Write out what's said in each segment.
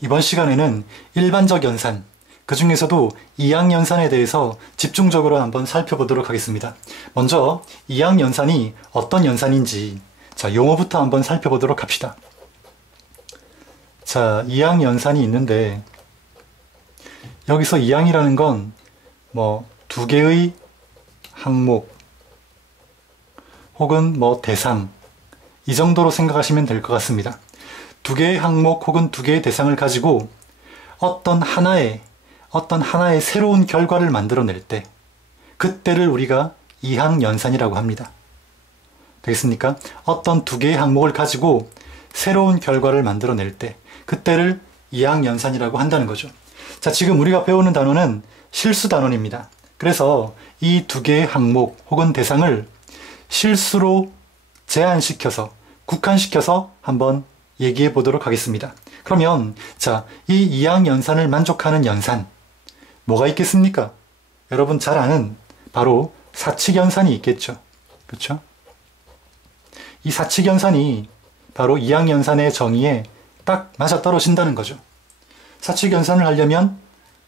이번 시간에는 일반적 연산, 그 중에서도 이항연산에 대해서 집중적으로 한번 살펴보도록 하겠습니다. 먼저 이항연산이 어떤 연산인지 용어부터 한번 살펴보도록 합시다. 이항연산이 있는데 여기서 이항이라는 건 두 개의 항목 혹은 대상 이 정도로 생각하시면 될 것 같습니다. 두 개의 항목 혹은 두 개의 대상을 가지고 어떤 하나의 새로운 결과를 만들어낼 때 그때를 우리가 이항연산이라고 합니다. 되겠습니까? 어떤 두 개의 항목을 가지고 새로운 결과를 만들어낼 때 그때를 이항연산이라고 한다는 거죠. 지금 우리가 배우는 단어는 실수 단원입니다. 그래서 이 두 개의 항목 혹은 대상을 실수로 제한시켜서 국한시켜서 한번 얘기해 보도록 하겠습니다. 그러면 이 이항연산을 만족하는 연산 뭐가 있겠습니까? 여러분 잘 아는 바로 사칙연산이 있겠죠. 그렇죠? 이 사칙연산이 바로 이항연산의 정의에 딱 맞아떨어진다는 거죠. 사칙연산을 하려면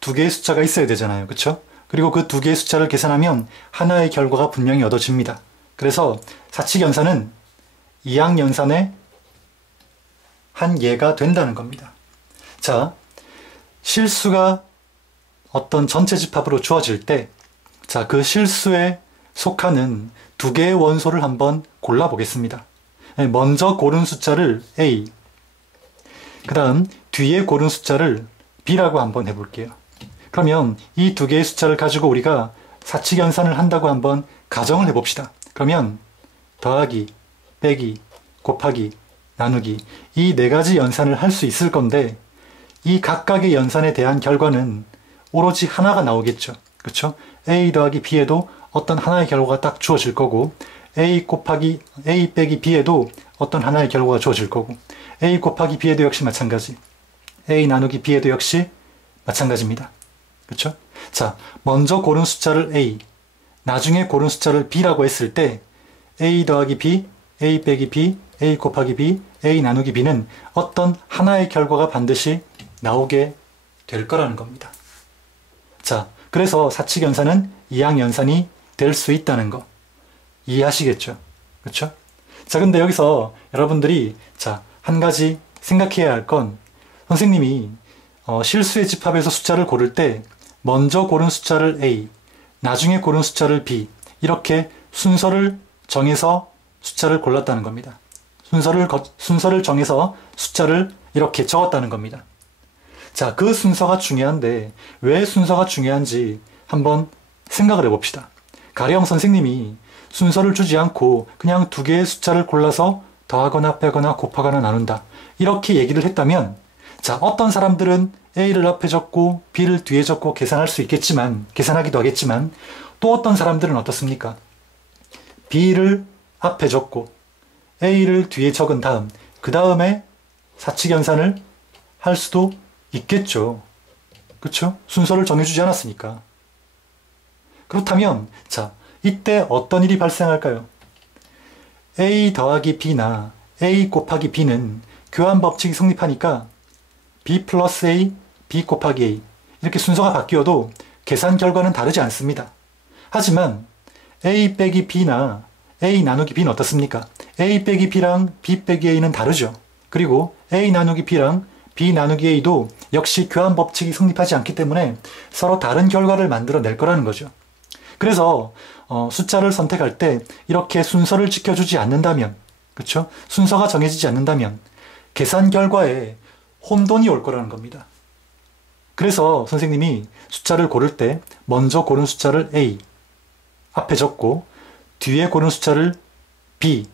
두 개의 숫자가 있어야 되잖아요. 그렇죠? 그리고 그 두 개의 숫자를 계산하면 하나의 결과가 분명히 얻어집니다. 그래서 사칙연산은 이항연산의 한 예가 된다는 겁니다. 실수가 어떤 전체 집합으로 주어질 때 그 실수에 속하는 두 개의 원소를 한번 골라보겠습니다. 먼저 고른 숫자를 A, 그 다음 뒤에 고른 숫자를 B라고 한번 해볼게요. 그러면 이 두 개의 숫자를 가지고 우리가 사칙연산을 한다고 한번 가정을 해봅시다. 그러면 더하기, 빼기, 곱하기, 나누기 이 네 가지 연산을 할 수 있을 건데 이 각각의 연산에 대한 결과는 오로지 하나가 나오겠죠. 그렇죠? A 더하기 B에도 어떤 하나의 결과가 딱 주어질 거고 A 빼기 B에도 어떤 하나의 결과가 주어질 거고 A 곱하기 B에도 역시 마찬가지 A 나누기 B에도 역시 마찬가지입니다. 그렇죠? 먼저 고른 숫자를 A, 나중에 고른 숫자를 B라고 했을 때 A 더하기 B, A 빼기 B, A 곱하기 B, A 나누기 B는 어떤 하나의 결과가 반드시 나오게 될 거라는 겁니다. 그래서 사칙연산은 이항연산이 될 수 있다는 거 이해하시겠죠? 그렇죠? 근데 여기서 여러분들이 한 가지 생각해야 할 건 선생님이 실수의 집합에서 숫자를 고를 때 먼저 고른 숫자를 A, 나중에 고른 숫자를 B 이렇게 순서를 정해서 숫자를 골랐다는 겁니다. 순서를 정해서 숫자를 이렇게 적었다는 겁니다. 그 순서가 중요한데 왜 순서가 중요한지 한번 생각을 해봅시다. 가령 선생님이 순서를 주지 않고 그냥 두 개의 숫자를 골라서 더하거나 빼거나 곱하거나 나눈다 이렇게 얘기를 했다면 어떤 사람들은 A를 앞에 적고 B를 뒤에 적고 계산하기도 하겠지만 또 어떤 사람들은 어떻습니까? B를 앞에 적고 A를 뒤에 적은 다음 그 다음에 사칙연산을 할 수도 있겠죠. 그렇죠? 순서를 정해주지 않았으니까. 그렇다면 이때 어떤 일이 발생할까요? A 더하기 B나 A 곱하기 B는 교환 법칙이 성립하니까 B 플러스 A, B 곱하기 A 이렇게 순서가 바뀌어도 계산 결과는 다르지 않습니다. 하지만 A 빼기 B나 A 나누기 B는 어떻습니까? A 빼기 B랑 B 빼기 A는 다르죠. 그리고 A 나누기 B랑 B 나누기 A도 역시 교환 법칙이 성립하지 않기 때문에 서로 다른 결과를 만들어낼 거라는 거죠. 그래서 숫자를 선택할 때 이렇게 순서를 지켜주지 않는다면, 그렇죠? 순서가 정해지지 않는다면 계산 결과에 혼돈이 올 거라는 겁니다. 그래서 선생님이 숫자를 고를 때 먼저 고른 숫자를 A 앞에 적고 뒤에 고른 숫자를 B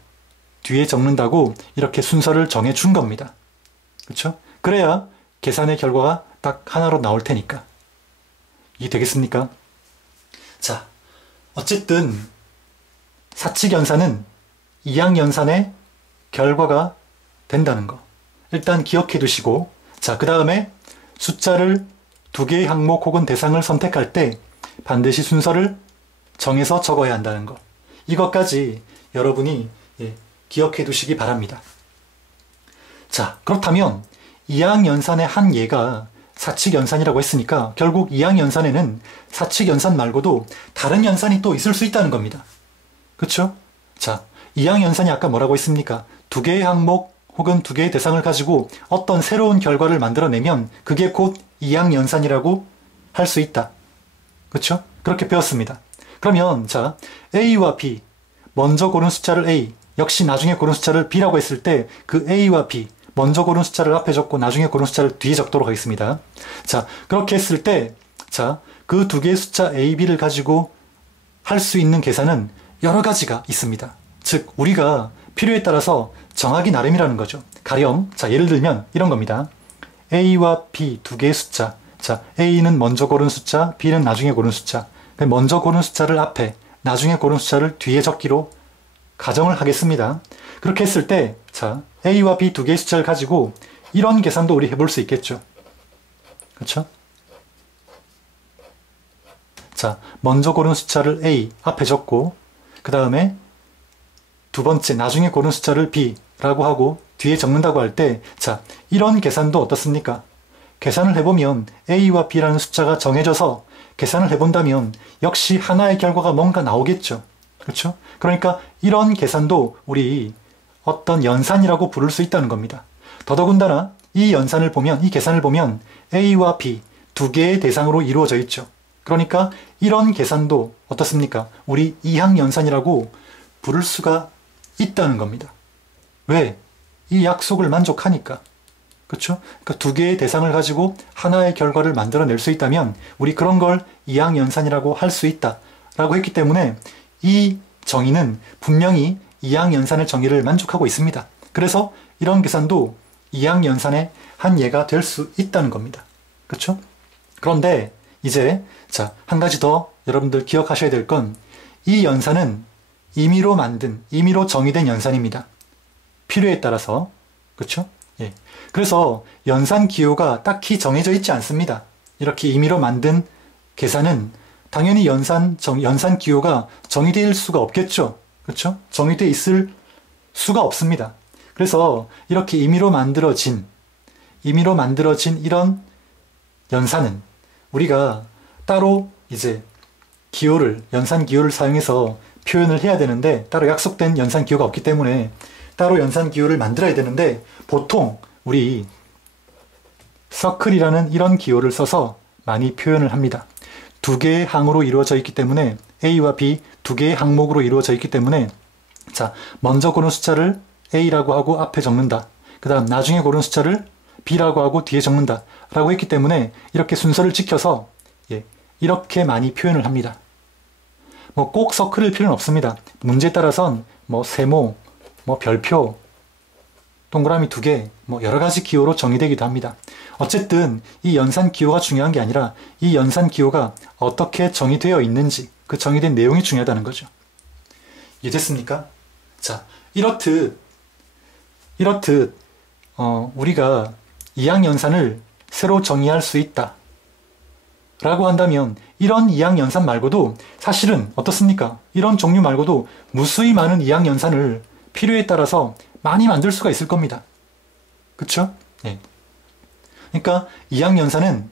뒤에 적는다고 이렇게 순서를 정해준 겁니다. 그렇죠? 그래야 계산의 결과가 딱 하나로 나올 테니까. 이해 되겠습니까? 어쨌든 사칙연산은 이항연산의 결과가 된다는 거 일단 기억해 두시고 그 다음에 숫자를 두 개의 항목 혹은 대상을 선택할 때 반드시 순서를 정해서 적어야 한다는 거 이것까지 여러분이 기억해 두시기 바랍니다. 그렇다면 이항연산의 한 예가 사칙연산이라고 했으니까 결국 이항연산에는 사칙연산 말고도 다른 연산이 또 있을 수 있다는 겁니다. 그쵸? 자, 이항연산이 아까 뭐라고 했습니까? 두 개의 항목 혹은 두 개의 대상을 가지고 어떤 새로운 결과를 만들어내면 그게 곧 이항연산이라고 할 수 있다. 그쵸? 그렇게 배웠습니다. 그러면 자, A와 B, 먼저 고른 숫자를 A, 역시 나중에 고른 숫자를 B라고 했을 때 그 A와 B, 먼저 고른 숫자를 앞에 적고 나중에 고른 숫자를 뒤에 적도록 하겠습니다. 자, 그렇게 했을 때, 자, 그 두 개의 숫자 A, B를 가지고 할 수 있는 계산은 여러 가지가 있습니다. 즉, 우리가 필요에 따라서 정하기 나름이라는 거죠. 가령, 자, 예를 들면 이런 겁니다. A와 B 두 개의 숫자. 자, A는 먼저 고른 숫자, B는 나중에 고른 숫자. 먼저 고른 숫자를 앞에, 나중에 고른 숫자를 뒤에 적기로 가정을 하겠습니다. 그렇게 했을 때, 자, A와 B 두 개의 숫자를 가지고 이런 계산도 우리 해볼 수 있겠죠. 그렇죠? 자, 먼저 고른 숫자를 A 앞에 적고 그 다음에 두 번째 나중에 고른 숫자를 B라고 하고 뒤에 적는다고 할 때, 자, 이런 계산도 어떻습니까? 계산을 해보면 A와 B라는 숫자가 정해져서 계산을 해본다면 역시 하나의 결과가 뭔가 나오겠죠. 그렇죠? 그러니까 이런 계산도 우리 어떤 연산이라고 부를 수 있다는 겁니다. 더더군다나 이 연산을 보면, 이 계산을 보면 A와 B 두 개의 대상으로 이루어져 있죠. 그러니까 이런 계산도 어떻습니까? 우리 이항연산이라고 부를 수가 있다는 겁니다. 왜? 이 약속을 만족하니까. 그렇죠? 그러니까 두 개의 대상을 가지고 하나의 결과를 만들어낼 수 있다면 우리 그런 걸 이항연산이라고 할 수 있다라고 했기 때문에 이 정의는 분명히 이항연산의 정의를 만족하고 있습니다. 그래서 이런 계산도 이항연산의 한 예가 될 수 있다는 겁니다. 그렇죠? 그런데 이제 자, 한 가지 더 여러분들 기억하셔야 될 건 이 연산은 임의로 만든, 임의로 정의된 연산입니다. 필요에 따라서. 그렇죠? 예. 그래서 연산 기호가 딱히 정해져 있지 않습니다. 이렇게 임의로 만든 계산은 당연히 연산 기호가 정의될 수가 없겠죠. 그렇죠? 정의되어 있을 수가 없습니다. 그래서 이렇게 임의로 만들어진 이런 연산은 우리가 따로 이제 연산 기호를 사용해서 표현을 해야 되는데, 따로 약속된 연산 기호가 없기 때문에 따로 연산 기호를 만들어야 되는데, 보통 우리 서클이라는 이런 기호를 써서 많이 표현을 합니다. 두 개의 항으로 이루어져 있기 때문에 A와 B 두 개의 항목으로 이루어져 있기 때문에, 자, 먼저 고른 숫자를 A라고 하고 앞에 적는다. 그 다음 나중에 고른 숫자를 B라고 하고 뒤에 적는다 라고 했기 때문에 이렇게 순서를 지켜서 이렇게 많이 표현을 합니다. 뭐 꼭 서클일 필요는 없습니다. 문제에 따라선 뭐 세모, 뭐 별표, 동그라미 두 개, 뭐 여러 가지 기호로 정의되기도 합니다. 어쨌든 이 연산 기호가 중요한 게 아니라 이 연산 기호가 어떻게 정의되어 있는지, 그 정의된 내용이 중요하다는 거죠. 이해됐습니까? 자, 이렇듯 우리가 이항연산을 새로 정의할 수 있다 라고 한다면 이런 이항연산 말고도 사실은 어떻습니까? 이런 종류 말고도 무수히 많은 이항연산을 필요에 따라서 많이 만들 수가 있을 겁니다. 그쵸? 네. 그러니까 이항연산은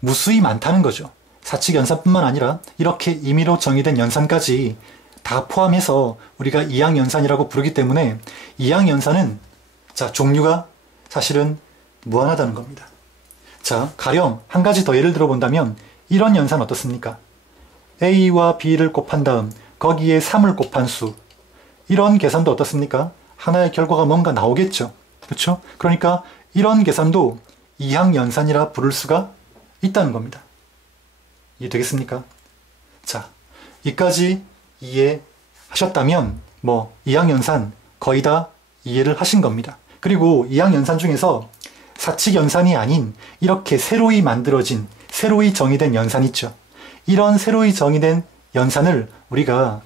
무수히 많다는 거죠. 사칙연산뿐만 아니라 이렇게 임의로 정의된 연산까지 다 포함해서 우리가 이항연산이라고 부르기 때문에 이항연산은 자, 종류가 사실은 무한하다는 겁니다. 자, 가령 한 가지 더 예를 들어본다면 이런 연산 어떻습니까? A와 B를 곱한 다음 거기에 3을 곱한 수, 이런 계산도 어떻습니까? 하나의 결과가 뭔가 나오겠죠. 그렇죠? 그러니까 이런 계산도 이항연산이라 부를 수가 있다는 겁니다. 이해되겠습니까? 자, 이까지 이해하셨다면 뭐 이항연산 거의 다 이해를 하신 겁니다. 그리고 이항연산 중에서 사칙연산이 아닌 이렇게 새로이 만들어진, 새로이 정의된 연산 있죠. 이런 새로이 정의된 연산을 우리가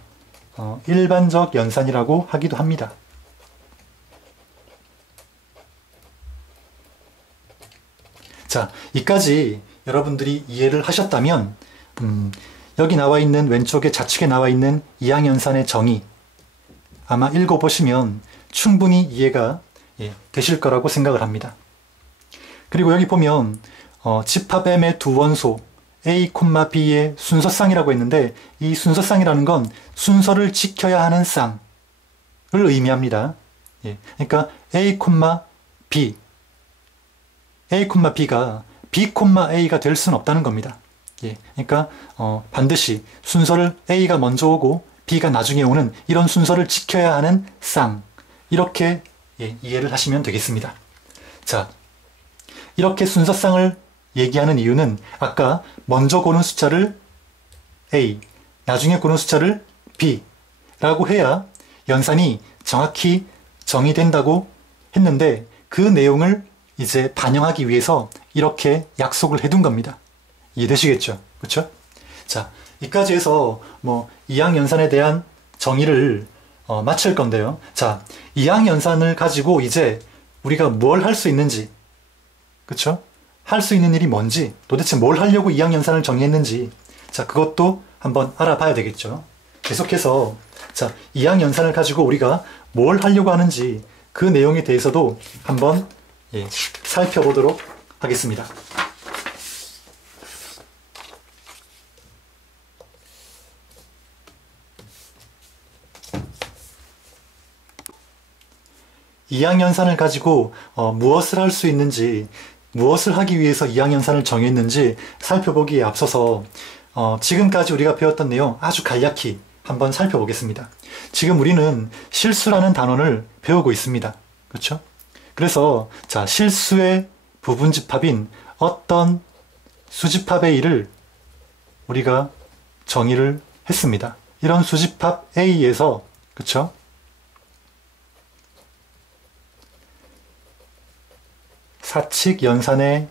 일반적 연산이라고 하기도 합니다. 자, 이까지 여러분들이 이해를 하셨다면 여기 나와 있는 왼쪽에 좌측에 나와 있는 이항연산의 정의 아마 읽어보시면 충분히 이해가 되실 거라고 생각을 합니다. 그리고 여기 보면 집합 M의 두 원소 A, B의 순서쌍이라고 했는데 이 순서쌍이라는 건 순서를 지켜야 하는 쌍을 의미합니다. 예, 그러니까 A, B, A, B가 B, A가 될 수는 없다는 겁니다. 예, 그러니까 반드시 순서를 A가 먼저 오고 B가 나중에 오는 이런 순서를 지켜야 하는 쌍, 이렇게 이해를 하시면 되겠습니다. 자, 이렇게 순서쌍을 얘기하는 이유는 아까 먼저 고른 숫자를 A, 나중에 고른 숫자를 B 라고 해야 연산이 정확히 정의된다고 했는데 그 내용을 이제 반영하기 위해서 이렇게 약속을 해둔 겁니다. 이해되시겠죠? 그렇죠? 자, 이까지 해서 이항연산에 대한 정의를 마칠 건데요. 자, 이항연산을 가지고 이제 우리가 뭘 할 수 있는지, 그렇죠? 할 수 있는 일이 뭔지, 도대체 뭘 하려고 이항연산을 정의했는지, 자, 그것도 한번 알아봐야 되겠죠. 계속해서 자, 이항연산을 가지고 우리가 뭘 하려고 하는지 그 내용에 대해서도 한번 살펴보도록 하겠습니다. 이항연산을 가지고 무엇을 할 수 있는지, 무엇을 하기 위해서 이항연산을 정했는지 살펴보기에 앞서서 지금까지 우리가 배웠던 내용 아주 간략히 한번 살펴보겠습니다. 지금 우리는 실수라는 단원을 배우고 있습니다. 그렇죠? 그래서 자, 실수의 부분집합인 어떤 수집합 A를 우리가 정의를 했습니다. 이런 수집합 A에서, 그렇죠? 사칙 연산에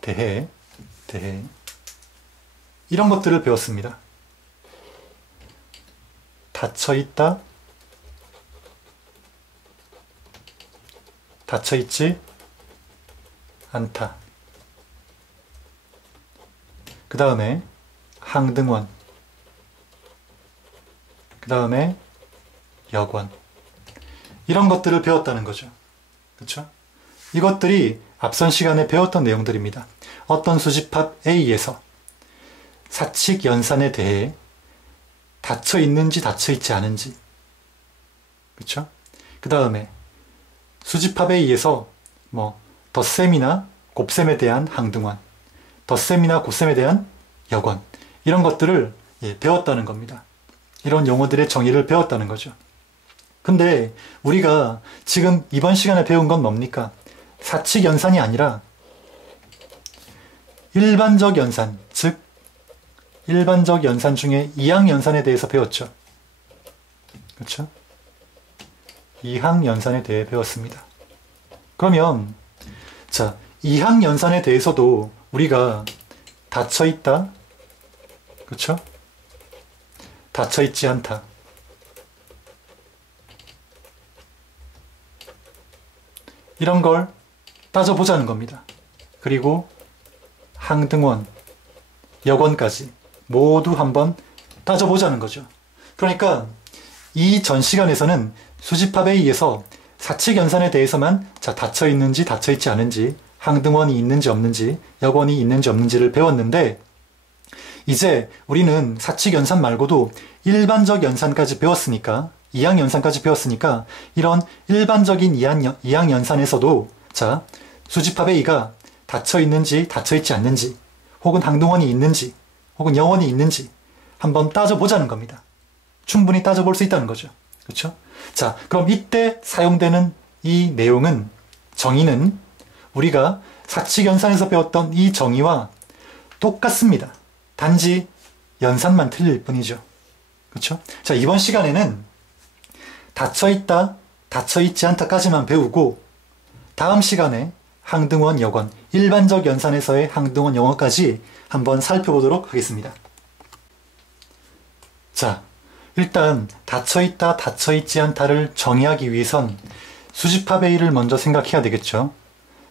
대해 이런 것들을 배웠습니다. 닫혀있다, 닫혀있지 않다. 그 다음에 항등원, 그 다음에 여권, 이런 것들을 배웠다는 거죠. 그렇죠? 이것들이 앞선 시간에 배웠던 내용들입니다. 어떤 수집합 A에서 사칙 연산에 대해 닫혀 있는지 닫혀 있지 않은지, 그렇죠? 그 다음에 수집합 A에서 덧셈이나 곱셈에 대한 항등원, 덧셈이나 곱셈에 대한 여권, 이런 것들을 배웠다는 겁니다. 이런 용어들의 정의를 배웠다는 거죠. 근데 우리가 지금 이번 시간에 배운 건 뭡니까? 사칙 연산이 아니라 일반적 연산, 즉 일반적 연산 중에 이항 연산에 대해서 배웠죠. 그렇죠? 이항 연산에 대해 배웠습니다. 그러면 자, 이항 연산에 대해서도 우리가 닫혀 있다, 그렇죠? 닫혀 있지 않다, 이런 걸 따져보자는 겁니다. 그리고 항등원, 여권까지 모두 한번 따져보자는 거죠. 그러니까 이 전 시간에서는 수집합 A에서 사칙 연산에 대해서만 자, 닫혀 있는지 닫혀 있지 않은지, 항등원이 있는지 없는지, 여권이 있는지 없는지를 배웠는데, 이제 우리는 사칙 연산 말고도 일반적 연산까지 배웠으니까, 이항 연산까지 배웠으니까 이런 일반적인 이항 연산에서도 자, 수집합 A가 닫혀 있는지 닫혀 있지 않는지, 혹은 항등원이 있는지 혹은 여원이 있는지 한번 따져보자는 겁니다. 충분히 따져볼 수 있다는 거죠. 그렇죠? 자, 그럼 이때 사용되는 이 내용은, 정의는 우리가 사칙 연산에서 배웠던 이 정의와 똑같습니다. 단지 연산만 틀릴 뿐이죠. 그렇죠? 자, 이번 시간에는 닫혀있다, 닫혀있지 않다까지만 배우고 다음 시간에 항등원, 여권, 일반적 연산에서의 항등원, 여권까지 한번 살펴보도록 하겠습니다. 자, 일단 닫혀있다, 닫혀있지 않다를 정의하기 위해선 수집합 A를 먼저 생각해야 되겠죠.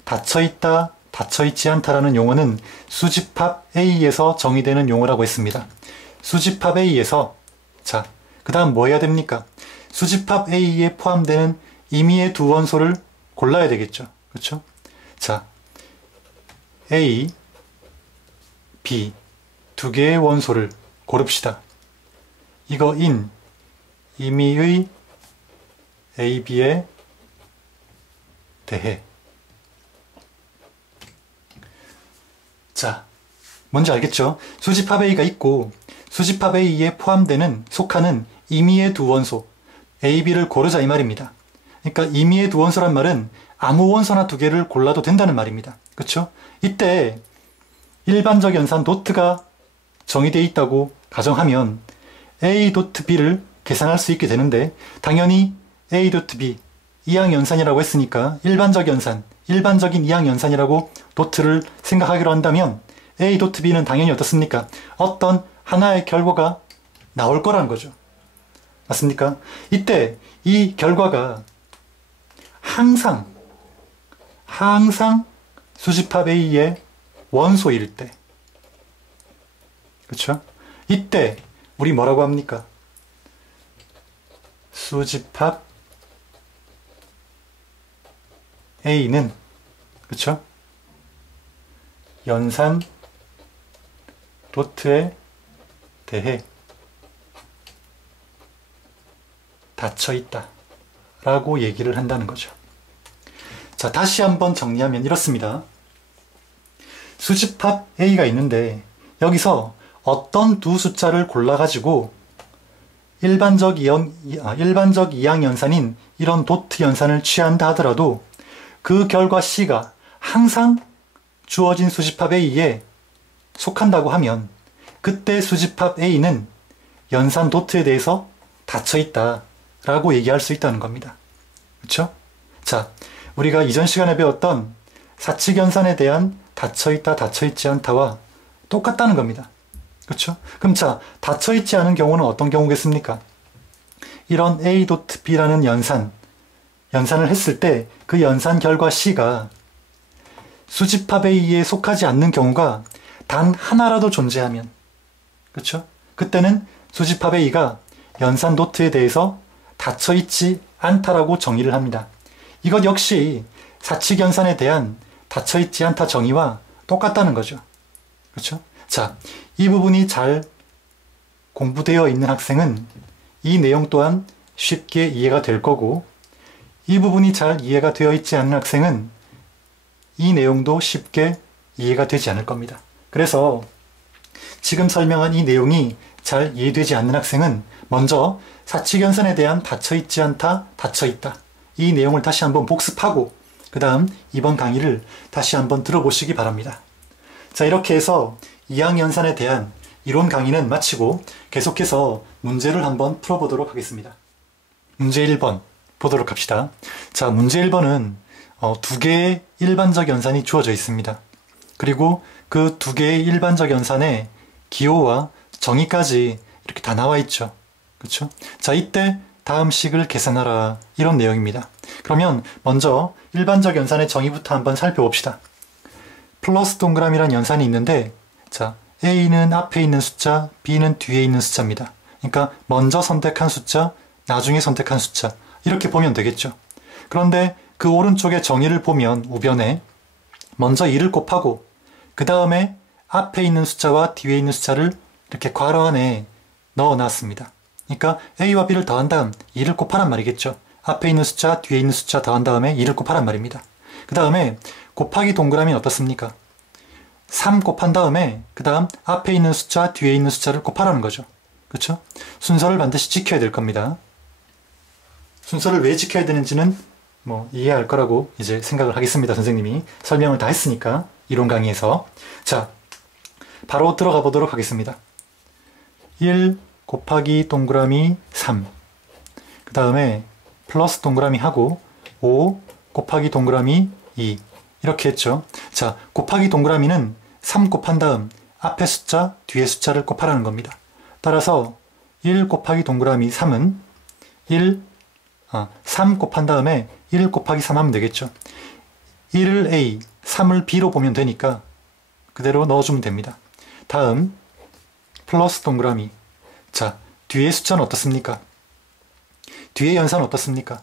닫혀있다, 닫혀있지 않다라는 용어는 수집합 A에서 정의되는 용어라고 했습니다. 수집합 A에서 자, 그 다음 뭐 해야 됩니까? 수집합 A에 포함되는 임의의 두 원소를 골라야 되겠죠. 그렇죠? 자, A, B 두 개의 원소를 고릅시다. 이거 인 임의의 A, B에 대해. 자, 뭔지 알겠죠? 수집합 A가 있고 수집합 A에 포함되는 속하는 임의의 두 원소 A, B를 고르자 이 말입니다. 그러니까 임의의 두 원소란 말은 아무 원소나 두 개를 골라도 된다는 말입니다. 그렇죠? 이때 일반적 연산 도트가 정의되어 있다고 가정하면 A 도트 B를 계산할 수 있게 되는데 당연히 A 도트 B 이항연산이라고 했으니까 일반적 연산, 일반적인 이항연산이라고 도트를 생각하기로 한다면 A 도트 B는 당연히 어떻습니까? 어떤 하나의 결과가 나올 거라는 거죠. 맞습니까? 이때 이 결과가 항상 수집합 A의 원소일 때, 그렇죠? 이때 우리 뭐라고 합니까? 수집합 A는, 그렇죠? 연산 도트에 대해 닫혀 있다 라고 얘기를 한다는 거죠. 자, 다시 한번 정리하면 이렇습니다. 수집합 A가 있는데 여기서 어떤 두 숫자를 골라가지고 일반적 이항연산인 이런 도트 연산을 취한다 하더라도 그 결과 C가 항상 주어진 수집합 A에 속한다고 하면 그때 수집합 A는 연산 도트에 대해서 닫혀있다 라고 얘기할 수 있다는 겁니다. 그렇죠? 자, 우리가 이전 시간에 배웠던 사칙연산에 대한 닫혀있다, 닫혀있지 않다와 똑같다는 겁니다. 그렇죠? 그럼 자, 닫혀있지 않은 경우는 어떤 경우겠습니까? 이런 A 도트 B라는 연산을 했을 때 그 연산 결과 C가 수집합 A에 속하지 않는 경우가 단 하나라도 존재하면, 그렇죠? 그때는 수집합 A가 연산 도트에 대해서 닫혀있지 않다라고 정의를 합니다. 이것 역시 사칙연산에 대한 닫혀있지 않다 정의와 똑같다는 거죠. 그렇죠? 자, 이 부분이 잘 공부되어 있는 학생은 이 내용 또한 쉽게 이해가 될 거고, 이 부분이 잘 이해가 되어 있지 않은 학생은 이 내용도 쉽게 이해가 되지 않을 겁니다. 그래서 지금 설명한 이 내용이 잘 이해되지 않는 학생은 먼저 사칙연산에 대한 닫혀있지 않다, 닫혀있다 이 내용을 다시 한번 복습하고 그 다음 이번 강의를 다시 한번 들어보시기 바랍니다. 자, 이렇게 해서 이항연산에 대한 이론 강의는 마치고 계속해서 문제를 한번 풀어보도록 하겠습니다. 문제 1번 보도록 합시다. 자, 문제 1번은 두 개의 일반적 연산이 주어져 있습니다. 그리고 그 두 개의 일반적 연산의 기호와 정의까지 이렇게 다 나와 있죠. 그렇죠? 자, 이때 다음 식을 계산하라 이런 내용입니다. 그러면 먼저 일반적 연산의 정의부터 한번 살펴봅시다. 플러스 동그라미란 연산이 있는데, 자, A는 앞에 있는 숫자, B는 뒤에 있는 숫자입니다. 그러니까 먼저 선택한 숫자, 나중에 선택한 숫자 이렇게 보면 되겠죠. 그런데 그 오른쪽에 정의를 보면 우변에 먼저 2를 곱하고 그 다음에 앞에 있는 숫자와 뒤에 있는 숫자를 이렇게 괄호 안에 넣어놨습니다. 그러니까 A와 B를 더한 다음 2를 곱하란 말이겠죠. 앞에 있는 숫자, 뒤에 있는 숫자 더한 다음에 2를 곱하란 말입니다. 그 다음에 곱하기 동그라미는 어떻습니까? 3 곱한 다음에 그 다음 앞에 있는 숫자, 뒤에 있는 숫자를 곱하라는 거죠. 그렇죠? 순서를 반드시 지켜야 될 겁니다. 순서를 왜 지켜야 되는지는 뭐 이해할 거라고 이제 생각을 하겠습니다. 선생님이 설명을 다 했으니까 이론 강의에서. 자, 바로 들어가 보도록 하겠습니다. 1 곱하기 동그라미 3, 그 다음에 플러스 동그라미 하고 5 곱하기 동그라미 2 이렇게 했죠. 자, 곱하기 동그라미는 3 곱한 다음 앞에 숫자, 뒤에 숫자를 곱하라는 겁니다. 따라서 1 곱하기 동그라미 3은 3 곱한 다음에 1 곱하기 3 하면 되겠죠. 1을 A, 3을 B로 보면 되니까 그대로 넣어주면 됩니다. 다음 플러스 동그라미. 자, 뒤에 숫자는 어떻습니까? 뒤에 연산은 어떻습니까?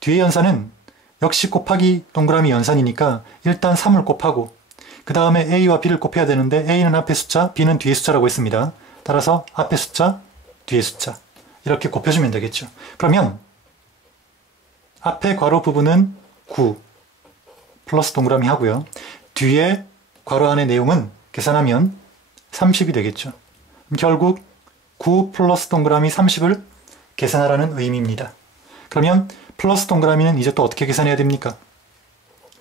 뒤에 연산은 역시 곱하기 동그라미 연산이니까 일단 3을 곱하고 그 다음에 a와 b를 곱해야 되는데 a는 앞에 숫자, b는 뒤에 숫자라고 했습니다. 따라서 앞에 숫자, 뒤에 숫자 이렇게 곱해주면 되겠죠. 그러면 앞에 괄호 부분은 9 플러스 동그라미 하고요. 뒤에 괄호 안의 내용은 계산하면 30이 되겠죠. 결국 9 플러스 동그라미 30을 계산하라는 의미입니다. 그러면 플러스 동그라미는 이제 또 어떻게 계산해야 됩니까?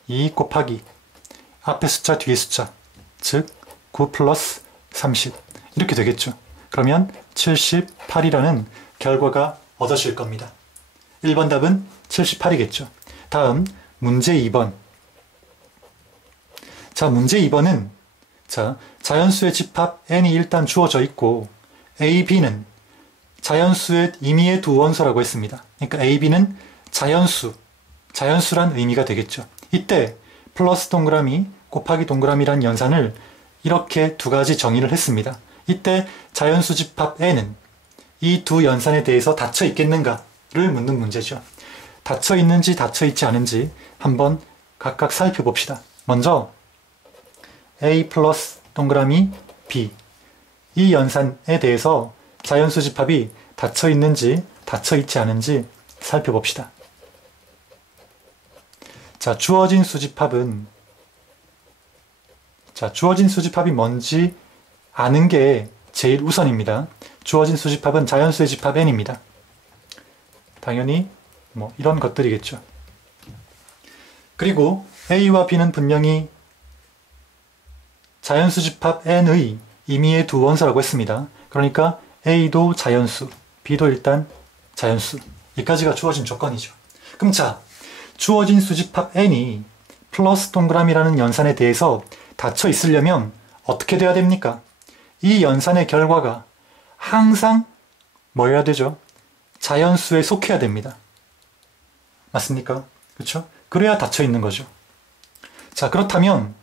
2 곱하기 앞에 숫자 뒤에 숫자 즉 9 플러스 30 이렇게 되겠죠. 그러면 78이라는 결과가 얻어질 겁니다. 1번 답은 78이겠죠. 다음 문제 2번. 자, 문제 2번은 자연수의 집합 n이 일단 주어져 있고 a, b는 자연수의 임의의 두 원소라고 했습니다. 그러니까 a, b는 자연수란 의미가 되겠죠. 이때 플러스 동그라미 곱하기 동그라미란 연산을 이렇게 두 가지 정의를 했습니다. 이때 자연수 집합 n은 이 두 연산에 대해서 닫혀 있겠는가를 묻는 문제죠. 닫혀 있는지 닫혀 있지 않은지 한번 각각 살펴봅시다. 먼저 a 플러스 동그라미 b 이 연산에 대해서 자연수 집합이 닫혀 있는지 닫혀 있지 않은지 살펴봅시다. 자, 주어진 수집합이 뭔지 아는 게 제일 우선입니다. 주어진 수집합은 자연수의 집합 n입니다. 당연히 뭐 이런 것들이겠죠. 그리고 a와 b는 분명히 자연수 집합 n의 임의의 두 원소라고 했습니다. 그러니까 a도 자연수, b도 일단 자연수. 여기까지가 주어진 조건이죠. 그럼 자, 주어진 수집합 n이 플러스 동그라미라는 연산에 대해서 닫혀 있으려면 어떻게 돼야 됩니까? 이 연산의 결과가 항상 뭐여야 되죠? 자연수에 속해야 됩니다. 맞습니까? 그렇죠? 그래야 닫혀 있는 거죠. 자, 그렇다면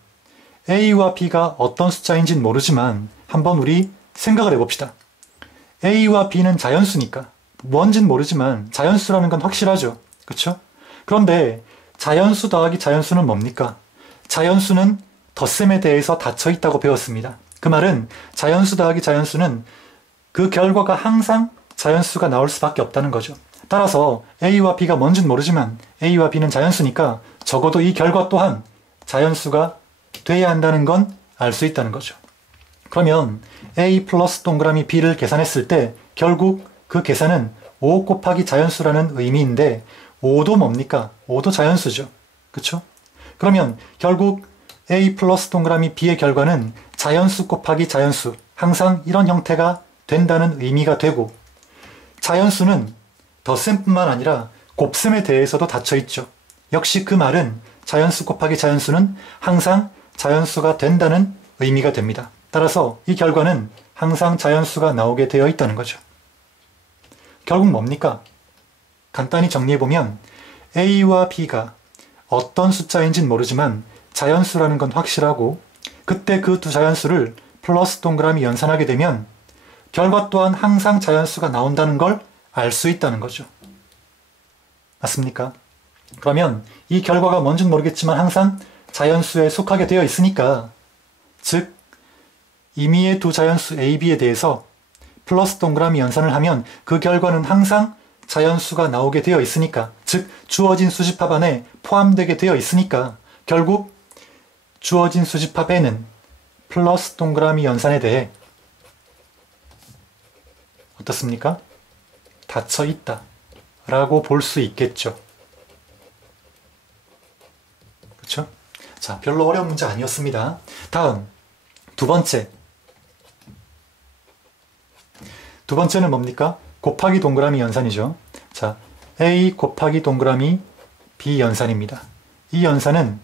a와 b가 어떤 숫자인지는 모르지만 한번 우리 생각을 해봅시다. a와 b는 자연수니까 뭔진 모르지만 자연수라는 건 확실하죠. 그렇죠? 그런데 자연수 더하기 자연수는 뭡니까? 자연수는 덧셈에 대해서 닫혀 있다고 배웠습니다. 그 말은 자연수 더하기 자연수는 그 결과가 항상 자연수가 나올 수밖에 없다는 거죠. 따라서 a와 b가 뭔진 모르지만 a와 b는 자연수니까 적어도 이 결과 또한 자연수가 돼야 한다는 건 알 수 있다는 거죠. 그러면 a 플러스 동그라미 b를 계산했을 때 결국 그 계산은 5 곱하기 자연수라는 의미인데 5도 뭡니까? 5도 자연수죠. 그쵸? 그러면 결국 a 플러스 동그라미 b의 결과는 자연수 곱하기 자연수 항상 이런 형태가 된다는 의미가 되고 자연수는 덧셈뿐만 아니라 곱셈에 대해서도 닫혀 있죠. 역시 그 말은 자연수 곱하기 자연수는 항상 자연수가 된다는 의미가 됩니다. 따라서 이 결과는 항상 자연수가 나오게 되어 있다는 거죠. 결국 뭡니까? 간단히 정리해보면 a와 b가 어떤 숫자인지는 모르지만 자연수라는 건 확실하고 그때 그 두 자연수를 플러스 동그라미 연산하게 되면 결과 또한 항상 자연수가 나온다는 걸 알 수 있다는 거죠. 맞습니까? 그러면 이 결과가 뭔지는 모르겠지만 항상 자연수에 속하게 되어 있으니까 즉 임의의 두 자연수 a, b에 대해서 플러스 동그라미 연산을 하면 그 결과는 항상 자연수가 나오게 되어 있으니까 즉 주어진 수집합 안에 포함되게 되어 있으니까 결국 주어진 수집합 n은 플러스 동그라미 연산에 대해 어떻습니까? 닫혀 있다 라고 볼 수 있겠죠. 그렇죠? 자, 별로 어려운 문제 아니었습니다. 다음 두 번째는 뭡니까? 곱하기 동그라미 연산이죠. 자, a 곱하기 동그라미 b 연산입니다. 이 연산은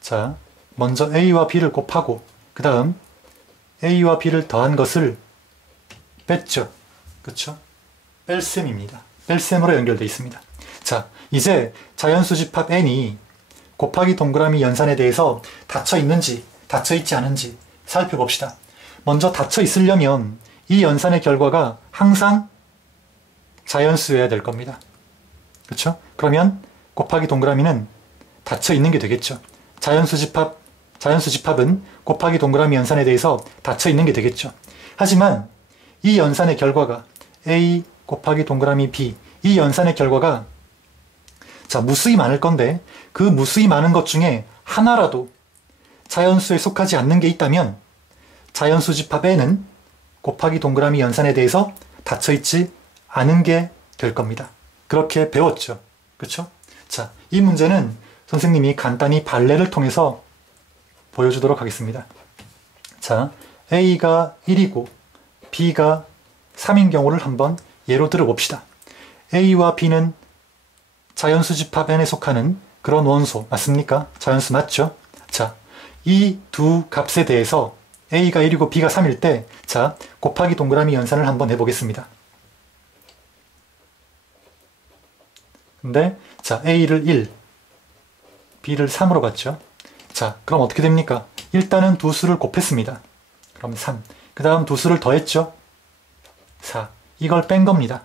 자, 먼저 a와 b를 곱하고 그 다음 a와 b를 더한 것을 뺐죠. 그렇죠? 뺄셈입니다. 뺄셈으로 연결되어 있습니다. 자, 이제 자연수 집합 n이 곱하기 동그라미 연산에 대해서 닫혀 있는지 닫혀 있지 않은지 살펴봅시다. 먼저 닫혀 있으려면 이 연산의 결과가 항상 자연수여야 될 겁니다. 그렇죠? 그러면 곱하기 동그라미는 닫혀 있는 게 되겠죠. 자연수 집합은 곱하기 동그라미 연산에 대해서 닫혀 있는 게 되겠죠. 하지만 이 연산의 결과가 A 곱하기 동그라미 B, 이 연산의 결과가 자, 무수히 많을 건데 그 무수히 많은 것 중에 하나라도 자연수에 속하지 않는 게 있다면 자연수 집합 N은 곱하기 동그라미 연산에 대해서 닫혀있지 않은 게 될 겁니다. 그렇게 배웠죠. 그쵸? 자, 이 문제는 선생님이 간단히 발레를 통해서 보여주도록 하겠습니다. 자, A가 1이고 B가 3인 경우를 한번 예로 들어봅시다. A와 B는 자연수 집합 N에 속하는 그런 원소 맞습니까? 자연수 맞죠? 자, 이 두 값에 대해서 A가 1이고 B가 3일 때 자, 곱하기 동그라미 연산을 한번 해보겠습니다. 근데 자, A를 1, B를 3으로 봤죠? 자, 그럼 어떻게 됩니까? 일단은 두 수를 곱했습니다. 그럼 3. 그 다음 두 수를 더했죠? 4. 이걸 뺀 겁니다.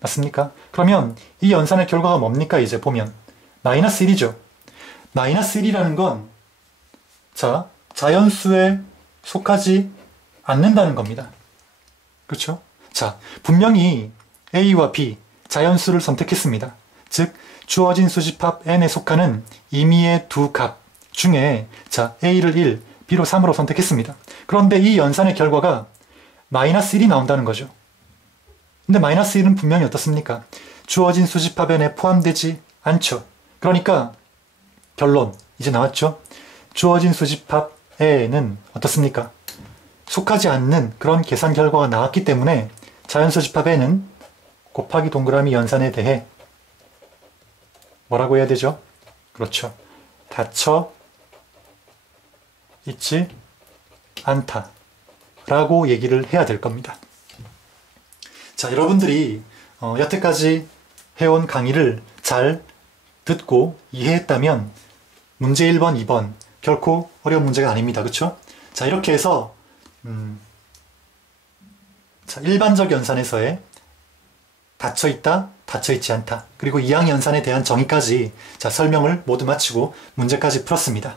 맞습니까? 그러면 이 연산의 결과가 뭡니까? 이제 보면 마이너스 1이죠. 마이너스 1이라는 건 자, 자연수에 속하지 않는다는 겁니다. 그렇죠? 자, 분명히 A와 B, 자연수를 선택했습니다. 즉, 주어진 수집합 N에 속하는 임의의 두 값 중에 자, A를 1, B로 3으로 선택했습니다. 그런데 이 연산의 결과가 마이너스 1이 나온다는 거죠. 근데 마이너스 1은 분명히 어떻습니까? 주어진 수집합 N에 포함되지 않죠. 그러니까 결론, 이제 나왔죠? 주어진 수집합 N은 어떻습니까? 속하지 않는 그런 계산 결과가 나왔기 때문에 자연수집합 N은 곱하기 동그라미 연산에 대해 뭐라고 해야 되죠? 그렇죠. 닫혀 있지 않다 라고 얘기를 해야 될 겁니다. 자, 여러분들이 여태까지 해온 강의를 잘 듣고 이해했다면 문제 1번, 2번 결코 어려운 문제가 아닙니다. 그렇죠? 자, 이렇게 해서 자, 일반적 연산에서의 닫혀있다, 닫혀있지 않다, 그리고 이항 연산에 대한 정의까지 자, 설명을 모두 마치고 문제까지 풀었습니다.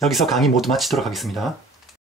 여기서 강의 모두 마치도록 하겠습니다.